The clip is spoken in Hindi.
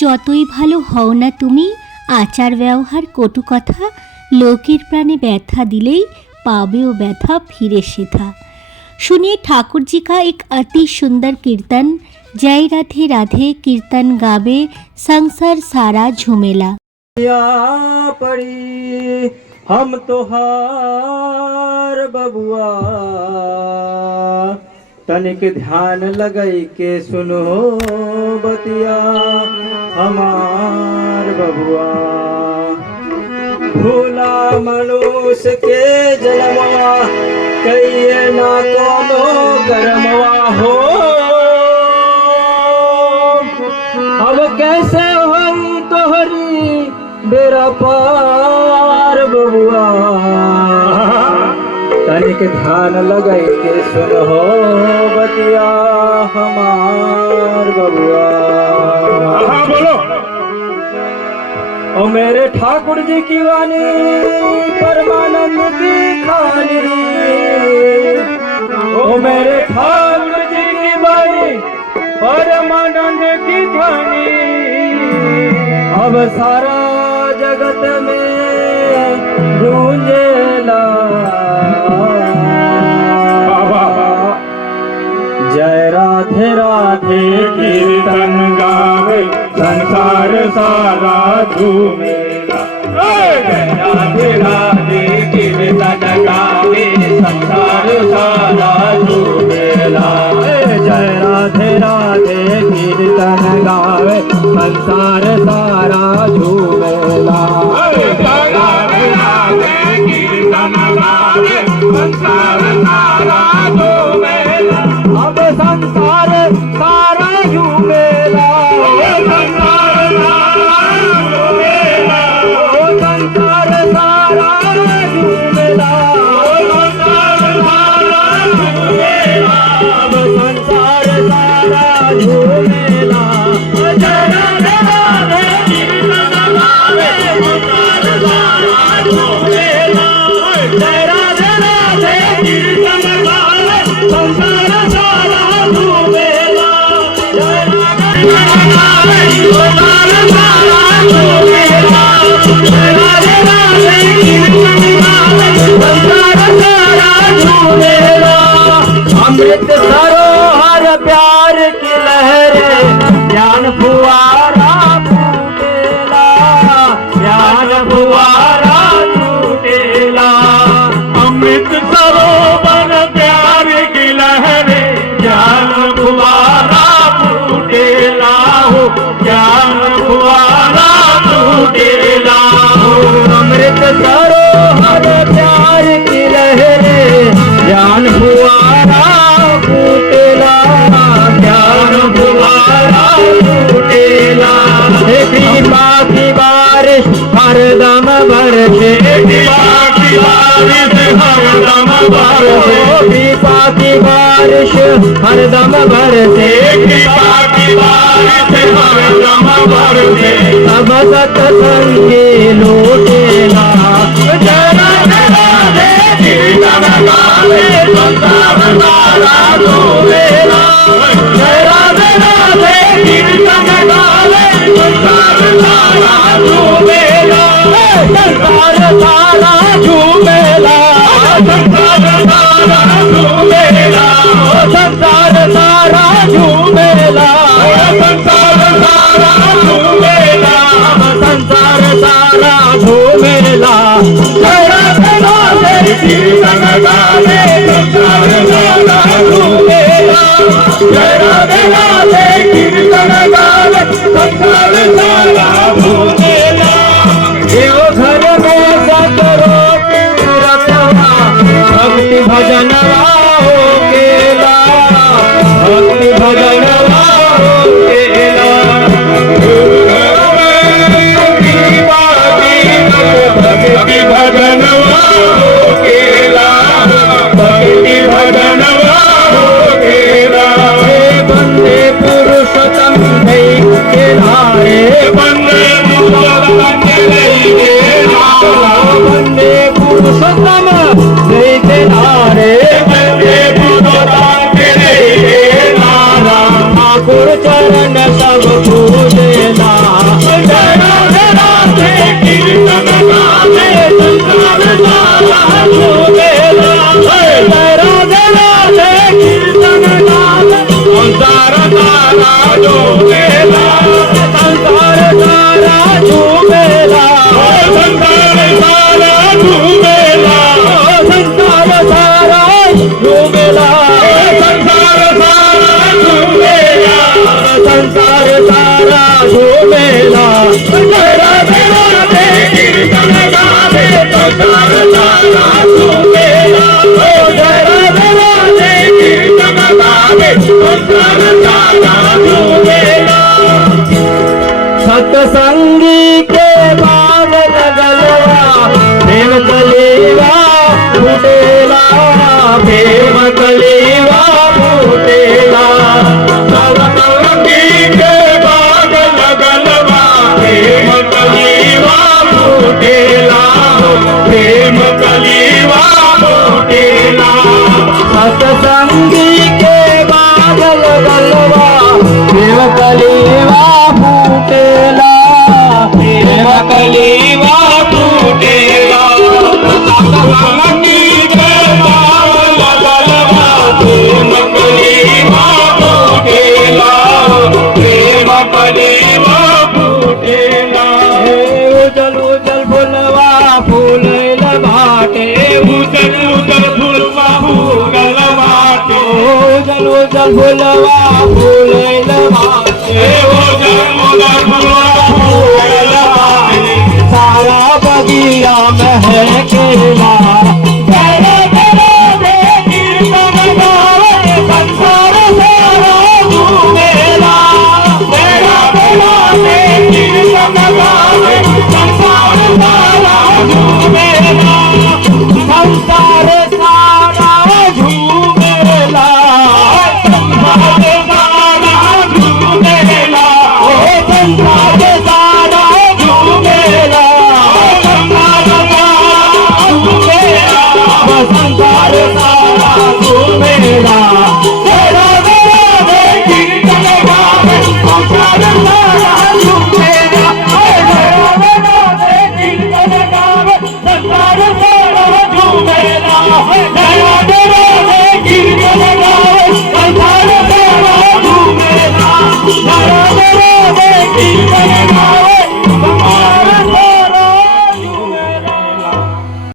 যতই ভালো হও না তুমি, আচার ব্যবহার কটু কথা, লোকের প্রাণে ব্যথা दिलेई पाबेओ व्यथा फिरे सेथा। सुनिए ठाकुर जी का एक अति सुंदर कीर्तन। जय राधे राधे कीर्तन गावे संसार सारा झुमेला। पड़ी हम तो हार बबुआ, तनिक ध्यान लगई के सुनो बतिया हमार बबुआ। भूला मनुष्य के जलवा कहिए ना कोनो गरमवा हो। अब कैसे हम तोहरी बेरा पार बबुआ, तनिक ध्यान लगाई के सुनो बतिया हमार बबुआ। बोलो ओ मेरे ठाकुर जी की वाणी परमानंद की खानी, ओ मेरे ठाकुर जी की वाणी परमानंद की खानी। अब सारा जगत में गूंजेला जय राधे राधे कीर्तन गावे संसार सारा झूमेला। जय राधे राधे कीर्तन गावे संसार सारा झूमेला। जय राधे राधे कीर्तन गावे संसार सारा झूमेला। जय राधे राधे कीर्तन गावे संसार सारा झूमेला। अब संसार सारा झूमेला, संसार सारा झूमेला, संसार सारा झूमेला, संसार सारा झूमेला, संसार सारा झूमेला। जय राधे राधे कीर्तन गावे संसार सारा झूमेला। जय राधे राधे कीर्तन गावे संसार सारा झूमेला। जय राधे राधे संसार सारा झूमेला। जय राधे राधे कीर्तन गावे संसार सारा झूमेला। अमृत सरोवर प्यार की लहरे ज्ञान फुआरा फूटेला, ज्ञान फुआरा फूटेला। अमृत सरोवर प्यार की लहरे ज्ञान फुआरा फूटेला हो, ज्ञान फुआरा फूटेला हो। अमृत सरोवर प्यार की लहरे ज्ञान फुआरा फूटेला, ज्ञान फुआरा फूटेला। कृपा की बारिश हरदम बरसे, कृपा की बारिश हरदम बरसे, कृपा की बारिश हरदम बरसे, कृपा की बारिश हरदम बरसे। सब सत्संगी लूटेला। जय राधे राधे कीर्तन गावे संसार सारा झूमेला। जय राधे राधे कीर्तन गावे संसार सारा झूमेला। संसार सारा झूमेला, संसार सारा झूमेला, संसार सारा झूमेला, संसार सारा झूमेला, संसार सारा झूमेला। जय राधे राधे कीर्तन गावे संसार सारा झूमेला। जय राधे राधे कीर्तन गावे संसार सारा झूमेला। देवघर में सतरो तीर्थवा भक्ति भजनवा हो केला, भक्ति भजनवा हो केला। भक्ति भजनवा हो केला, भक्ति भजनवा हो केला। बंदे पुरुषोत्तम नहीं केला रे, बंदे पुरुषोत्तम नहीं केला, बंदे पुरुषोत्तम नहीं केला रे, बंदे पुरुषोत्तम नहीं केला। ठाकुर चरण सब पूजेला। सत्संगी के बाग लगलवा प्रेम कलेवा फूटेला प्रेम कलेवा फूटेला सत्संगी के बाग लगलवा प्रेम कलेवा फूटेला प्रेम कलेवा फूटेला सत्संगी के बाग लगलवा प्रेम कलेवा फूटेला प्रेम कलेवा फूटेला सत्संगी के बाग लगलवा प्रेम कलेवा फूटेला प्रेम कलेवा फूटेला उजल उजल फुलवा फूलेल भाटे उजल उजल फुलवा फूलेल भाटे उजल उजल फुलवा फूलेल भाटे उजल उजल फुलवा फूलेल भाटे सारा बगिया महकेला तेरे तेरे कीर्तन गावे संसार सारा झूमेला तेरा तेरा कीर्तन गावे संसार सारा झूमेला संसार सारा झूमेला संसार सारा झूमेला ओ संसार सारा झूमेला संसार सारा झूमेला तेरा तेरा कीर्तन गावे संसार सारा झूमेला तेरा तेरा कीर्तन गावे संसार सारा झूमेला